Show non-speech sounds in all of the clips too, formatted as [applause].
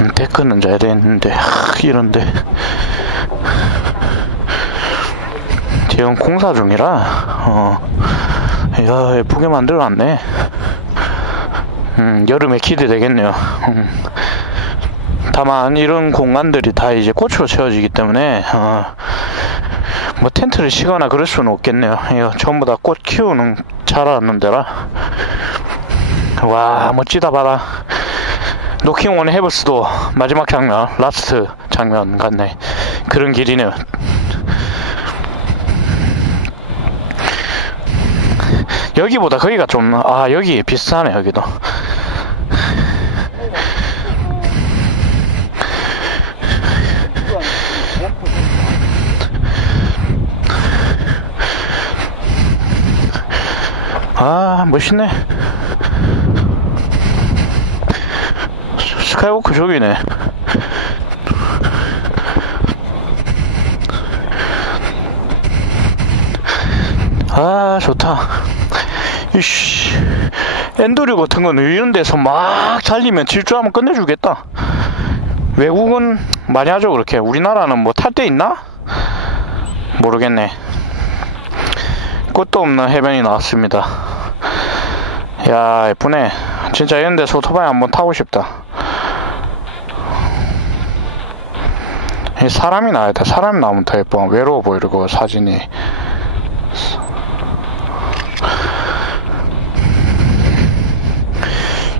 음, 데크는 잘 됐는데 하, 이런데. 지금 공사 중이라 어, 야 예쁘게 만들어 놨네. 음, 여름에 기대되겠네요. 음. 다만 이런 공간들이 다 이제 꽃으로 채워지기 때문에 어, 뭐 텐트를 치거나 그럴 수는 없겠네요. 이거 전부 다 꽃 키우는 자라는 데라. 와 멋지다 봐라 노킹 온 헤브스도 마지막 장면 라스트 장면 같네. 그런 길이네요 여기보다 거기가 좀 아 여기 비슷하네 여기도. 아 멋있네 스- 스카이워크 저기네. 아 좋다. 이씨. 엔드류 같은 거는 이런 데서 막 달리면 질주하면 끝내주겠다. 외국은 많이 하죠 그렇게 우리나라는 뭐탈데 있나? 모르겠네. 끝도 없는 해변이 나왔습니다. 야 예쁘네. 진짜 이런 데서 오토바이 한번 타고 싶다 사람이 나야 돼. 사람이 나오면 더 예뻐. 외로워 보이고 사진이.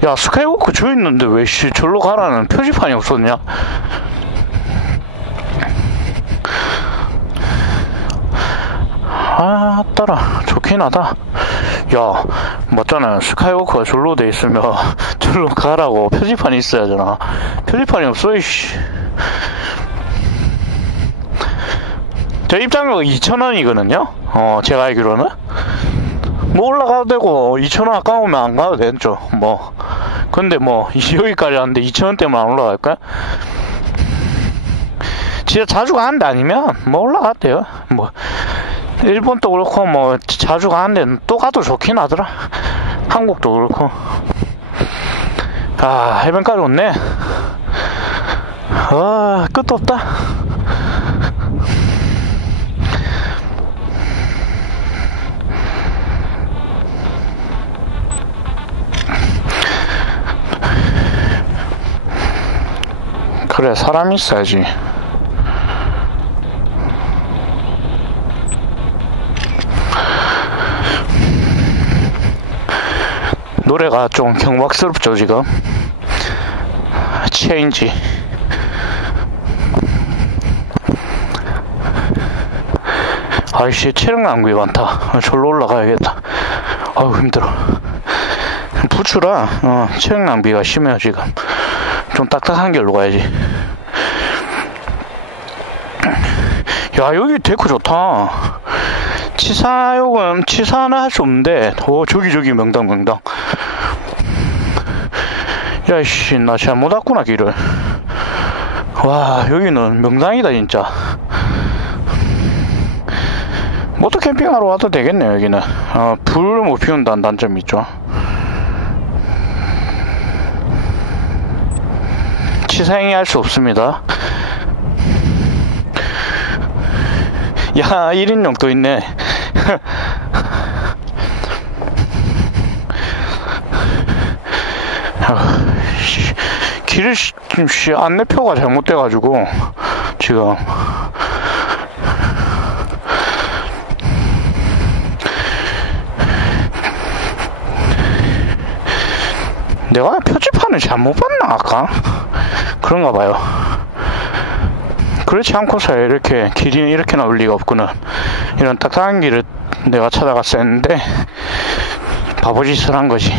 야 스카이워크 저 있는데 왜 씨, 절로 가라는 표지판이 없었냐? 아 따라. 좋긴 하다. 야 맞잖아. 스카이워크가 절로 돼 있으면 [laughs] 절로 가라고 표지판이 있어야 되나? 표지판이 없어 이씨 저 입장료가 2,000원이거든요. 어 제가 알기로는. 뭐 올라가도 되고 2,000원 아까우면 안 가도 되죠. 뭐. 근데 뭐 [laughs] 여기까지 왔는데 2,000원 때문에 안 올라갈까? 진짜 자주 가는 데 아니면 뭐 올라가도 돼요. 뭐 일본도 그렇고 뭐 자주 가는데 또 가도 좋긴 하더라. 한국도 그렇고. 아 해변까지 왔네. 아 끝도 없다 그래 사람 있어야지. 노래가 좀 경박스럽죠 지금? 체인지. 아이씨 체력 낭비 많다. 절로 올라가야겠다. 아우 힘들어. 부추라 어, 체력 낭비가 심해요 지금 좀 딱딱한 길로 가야지. 야 여기 데크 좋다. 치사욕은 치사는 할수 없는데. 오 저기 저기 명당 명당. 야이씨 나 잘못 왔구나 길을. 와 여기는 명당이다 진짜. 모터 캠핑하러 와도 되겠네 여기는. 어, 불을 못 피운다는 단점이 있죠 치사행위 할 수 없습니다. 야 1인용 또 있네. 아, 씨, 길을 씨, 안내표가 잘못돼가지고 지금. 내가 표지판을 잘못 봤나 아까 그런가 봐요. 그렇지 않고서 이렇게 길이 이렇게 나올 리가 없구나. 이런 딱딱한 길을 내가 찾아갔어야 했는데 바보짓을 한 거지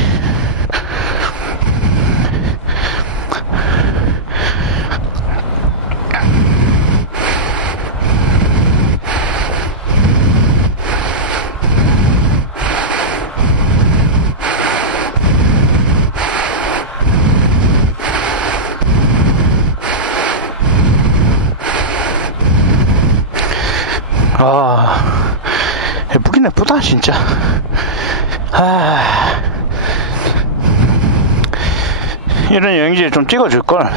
아 진짜 [laughs] 아 이런 여행지를 좀 찍어줄걸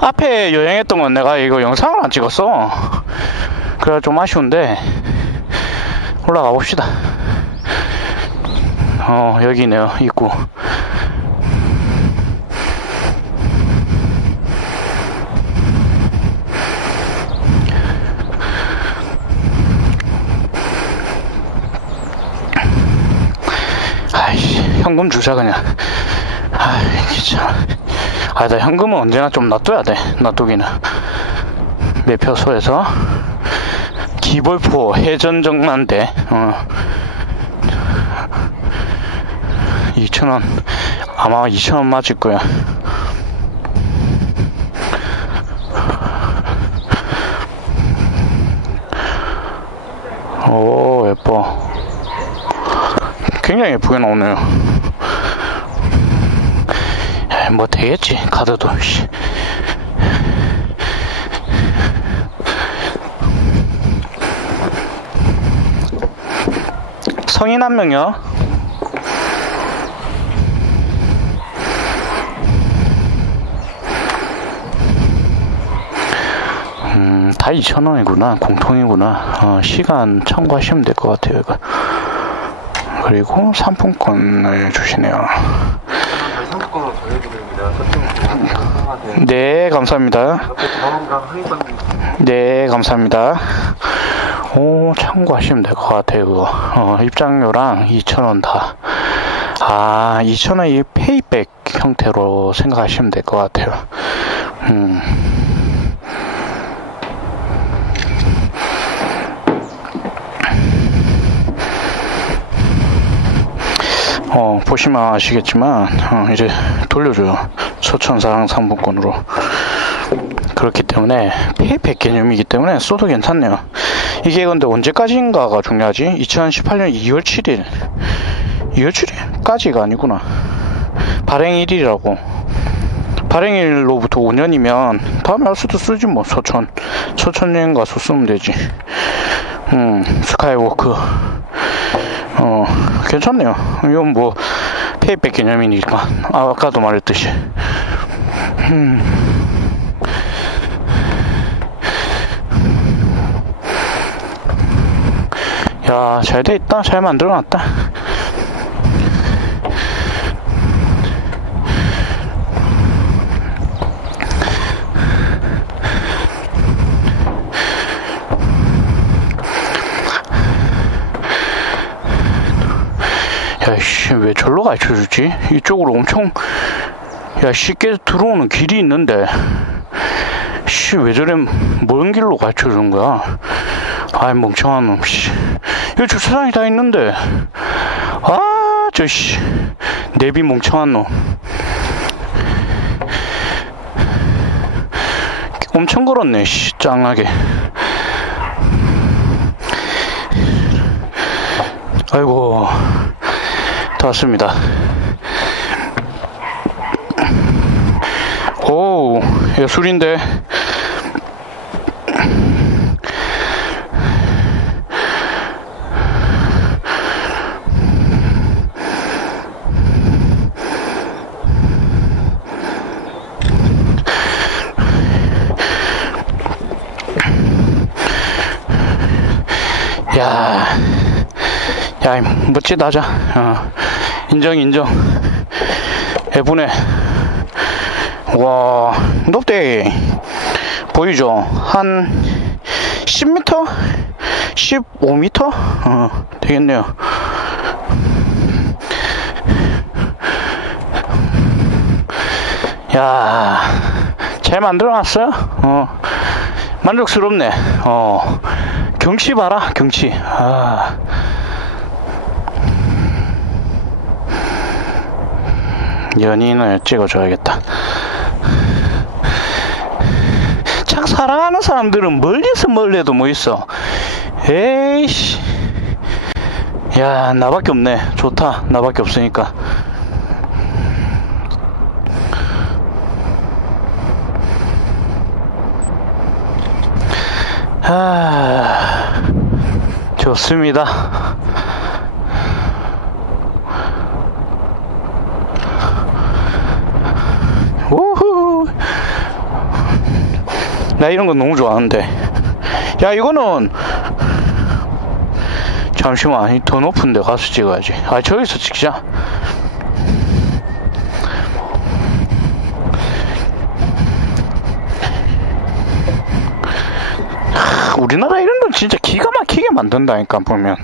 앞에 여행했던 건 내가 이거 영상을 안 찍었어. 그래가 좀 아쉬운데 올라가 봅시다. 어 여기네요 입구. 아이씨 현금 주자 그냥. 아이 귀찮아. 아나 현금은 언제나 좀 놔둬야 돼. 놔두기는. 매표소에서 기벌포 해전정만대 어. 2,000원 아마 2,000원 맞을 거야 오 예뻐 굉장히 예쁘게 나오네요 뭐 되겠지 카드도 씨. 성인 한 명이요. 음, 다 2,000원이구나. 공통이구나. 어, 시간 참고하시면 될 것 같아요, 이거. 그리고 상품권을 주시네요. 상품권 네, 감사합니다. 네, 감사합니다. 오, 참고하시면 될 것 같아요, 그거. 어, 입장료랑 2,000원 다. 아, 2,000원 이 페이백 형태로 생각하시면 될 것 같아요. 음. 어, 보시면 아시겠지만, 어, 이제 돌려줘요. 소천사랑 상품권으로. 그렇기 때문에 페이백 개념이기 때문에 써도 괜찮네요. 이게 근데 언제까지인가가 중요하지? 2018년 2월 7일. 2월 7일까지가 아니구나. 발행일이라고. 발행일로부터 5년이면 다음에 할 수도 쓰지 뭐 소천. 소천 여행 가서 쓰면 되지. 음, 스카이워크. 어, 괜찮네요. 이건 뭐 페이백 개념이니까. 아, 아까도 말했듯이. 야, 잘 돼 있다. 잘 만들어 놨다. 야, 씨, 왜 절로 가르쳐 주지? 이쪽으로 엄청, 야, 쉽게 들어오는 길이 있는데, 씨, 왜 저래 먼 길로 가르쳐 주는 거야? 아이, 멍청한 놈, 씨. 여기 주차장이 다 있는데, 아, 저, 씨. 내비 멍청한 놈. 엄청 걸었네, 씨, 짱하게. 아이고, 다 왔습니다. 오, 예술인데. 야, 야, 멋지다, 하자. 어, 인정, 인정. 예쁘네. 와, 높대. 보이죠? 한 10m? 15m? 어, 되겠네요. 야, 잘 만들어 놨어요? 어, 만족스럽네. 어, 경치 봐라, 경치. 아. 연인을 찍어줘야겠다. 참 사랑하는 사람들은 멀리서 멀리도 뭐 있어. 에이씨. 야, 나밖에 없네. 좋다. 나밖에 없으니까. 아, 좋습니다. 우후. 나 이런 거 너무 좋아하는데. 야, 이거는 잠시만, 이더 높은 데 가서 찍어야지. 아, 저기서 찍자. 하, 우리나라 이런 건 진짜 기가 막히게 만든다니까, 보면.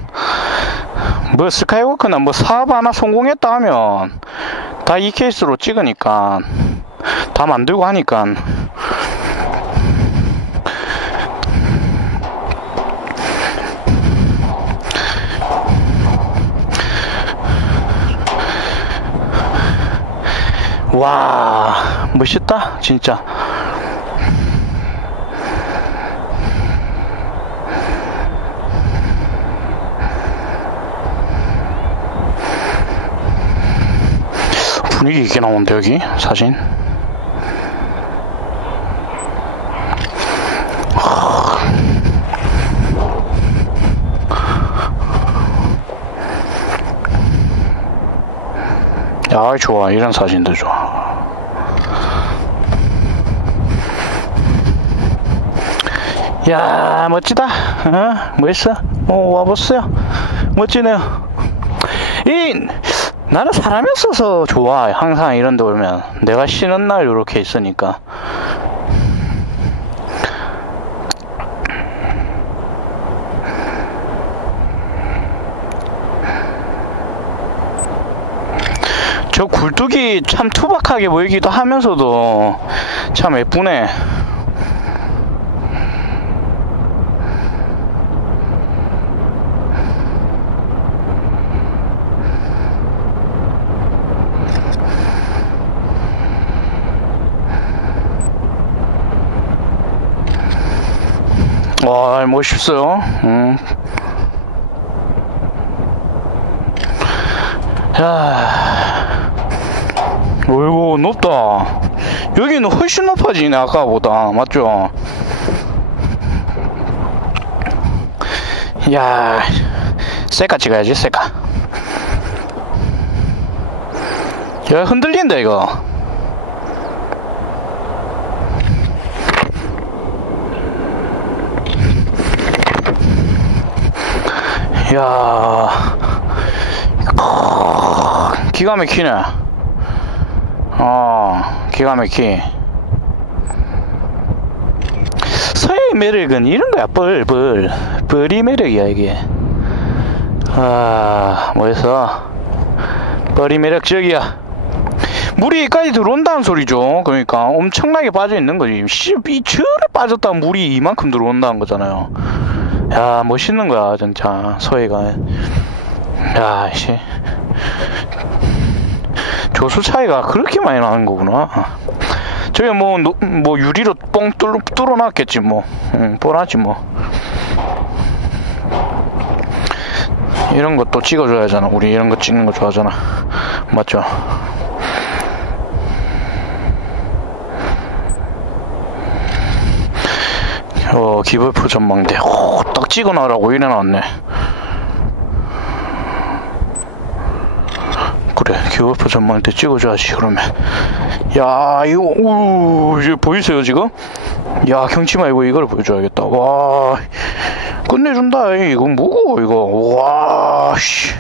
뭐, 스카이워크나 뭐 사업 하나 성공했다 하면 다 이 케이스로 찍으니까 다 만들고 하니까 와 멋있다 진짜. 분위기 있게 나오는데 여기? 사진? 야 좋아. 이런 사진도 좋아 야 멋지다. 어? 멋있어? 어 와봤어요. 멋지네요. 이 나는 사람이었어서 좋아. 항상 이런 데 오면. 내가 쉬는 날 이렇게 있으니까. 저 굴뚝이 참 투박하게 보이기도 하면서도 참 예쁘네 와 멋있어요 음. 야 어이구 높다. 여기는 훨씬 높아지네 아까보다. 맞죠? 야 셀카 찍어야지 셀카. 야 흔들린다 이거 야 크, 기가 막히네. 어 기가 막히. 서해의 매력은 이런 거야 뻘뻘 뻘이 매력이야 이게. 아 뭐해서? 뻘이 매력적이야. 물이 여기까지 들어온다는 소리죠. 그러니까 엄청나게 빠져 있는 거지. 씨, 이 철에 빠졌다 물이 이만큼 들어온다는 거잖아요 야 멋있는 거야 진짜. 서해가. 야씨. 조수 차이가 그렇게 많이 나는 거구나. 저게 뭐, 노- 뭐 유리로 뻥 뚫어, 뚫어놨겠지 뭐. 응, 뻔하지 뭐. 이런 것도 찍어줘야잖아. 우리 이런 거 찍는 거 좋아하잖아. 맞죠? 어 기벌포 전망대. 오, 딱 찍어놔라고 이래놨네. 그래 기벌포 전망대 찍어줘야지 그러면. 야 이거 우 이제 보이세요 지금? 야 경치 말고 이걸 보여줘야겠다. 와 끝내준다 이거 뭐고 이거. 와씨.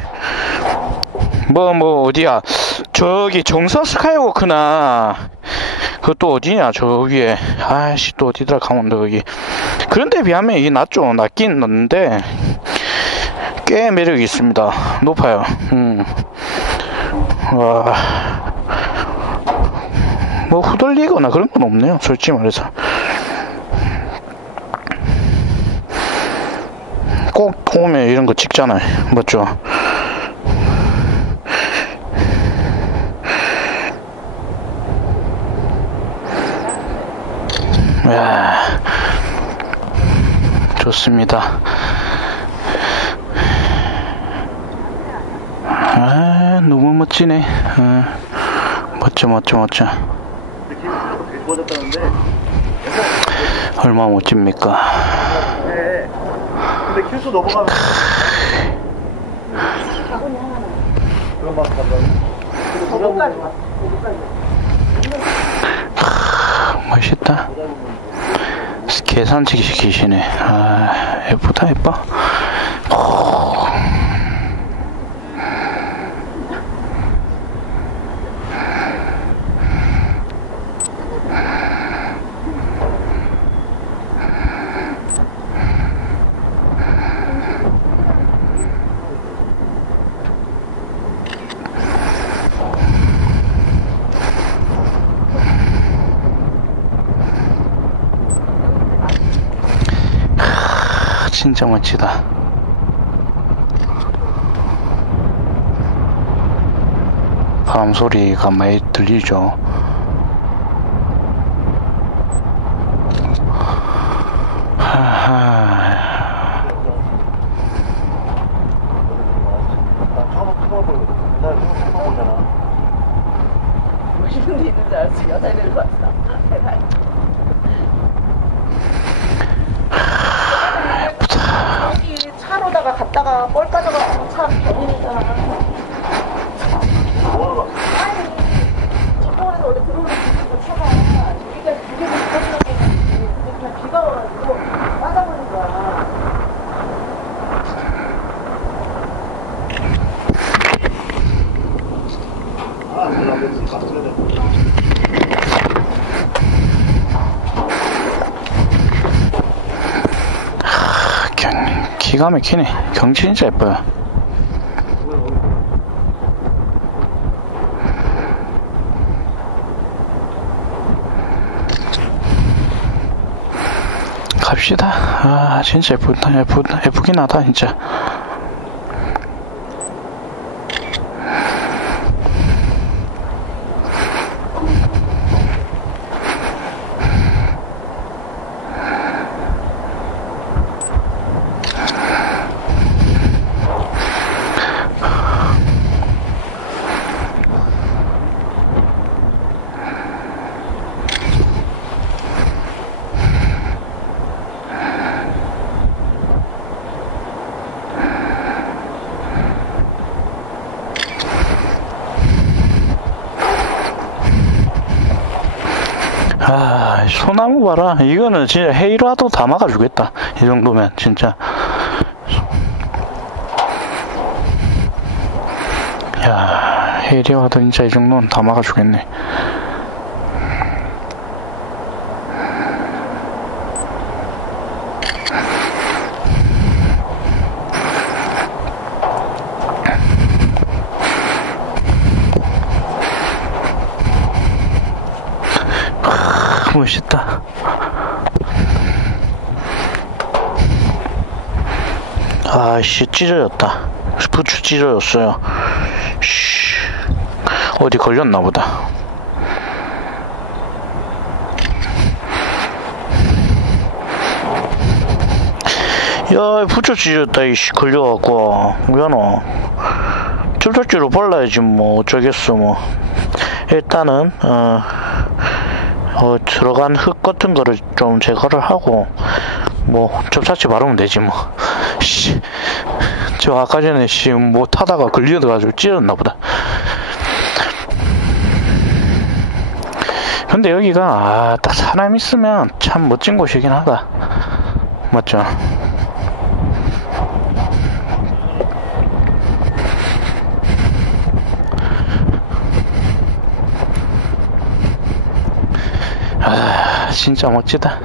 뭐뭐 어디야? 저기 정서 스카이워크나. 그것도 어디냐 저 위에. 아씨 또 어디더라 강원도 여기 그런데 비하면 이게 낫죠. 낫긴 낫는데 꽤 매력이 있습니다. 높아요. 음. 와. 뭐 후덜리거나 그런 건 없네요. 솔직히 말해서. 꼭 오면 이런 거 찍잖아요. 맞죠? 야 좋습니다. 아 너무 멋지네. 어, 멋져 멋져 멋져. 얼마 나 멋집니까? 근데 킬수 넘어가면 멋있다. 계산치 시키시네. 아, 예쁘다, 예뻐. 진짜 멋지다. 바람 소리가 많이 들리죠. 하하. 나 처음 그거 보거든. 나 이거 처음 보잖아. 멋있는 데 있는 줄 알았어. 여자애들 봤어. 제발. 여기 차로다가 갔다가 뻘 빠져가지고 차 견인이잖아. 아니, 저쪽에서 원래 들어오는 길이고 차가 여기가 두개 붙어지는 게 근데 그냥 비가 와가지고 빠져버린 거야. 아, 몰라. 내가 갔어야 돼. 경, 기가 막히네. 경치 진짜 예뻐요. 갑시다. 아, 진짜 예쁘다. 예쁘다. 예쁘긴 하다, 진짜. 아, 소 나무 봐라. 이거는 진짜 헤이라도 다 막아주겠다. 이 정도면, 진짜. 야, 헤이리 와도 진짜 이 정도는 다 막아주겠네. 아, 멋있다. 아씨 찢어졌다. 부추 찢어졌어요. 씨. 어디 걸렸나 보다. 야, 부추 찢어졌다, 이씨, 걸려갖고. 왜노? 쫄쫄쫄로 발라야지, 뭐, 어쩌겠어, 뭐. 일단은, 어, 어, 들어간 흙 같은 거를 좀 제거를 하고, 뭐, 접착제 바르면 되지, 뭐. 씨. 저 아까 전에, 씨, 뭐 타다가 걸려가지고 찢었나 보다. 근데 여기가, 아, 딱 사람 있으면 참 멋진 곳이긴 하다. 맞죠? 아, 진짜 멋지다.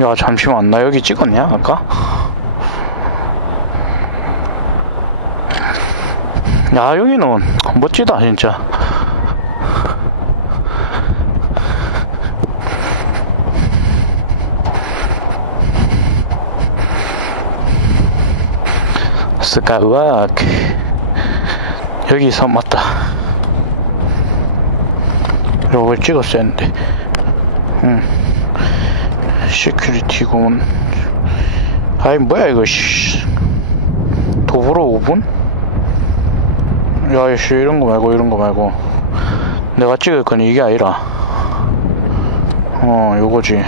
야, 잠시만, 나 여기 찍었냐, 아까? 야, 여기는 멋지다, 진짜. 스카이워크. 여기서 맞다. 요걸 찍었어야 했는데. 응. 시큐리티군. 아이, 뭐야, 이거, 씨. 도보로 5분? 야, 씨, 이런 거 말고, 이런 거 말고. 내가 찍을 건 이게 아니라. 어, 요거지.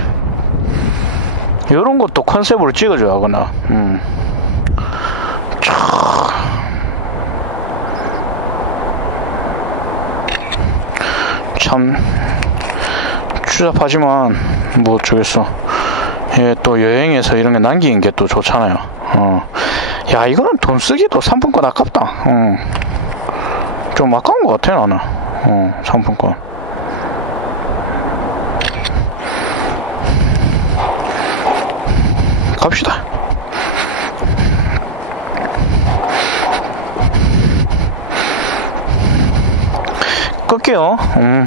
요런 것도 컨셉으로 찍어줘야 하거나. 음. 참 추잡하지만 뭐 어쩌겠어. 예, 또 여행에서 이런 게 남기는 게 또 좋잖아요. 어. 야, 이거는 돈 쓰기도 상품권 아깝다. 어. 좀 아까운 것 같아, 나는. 어, 상품권. 갑시다. 끌게요. 음.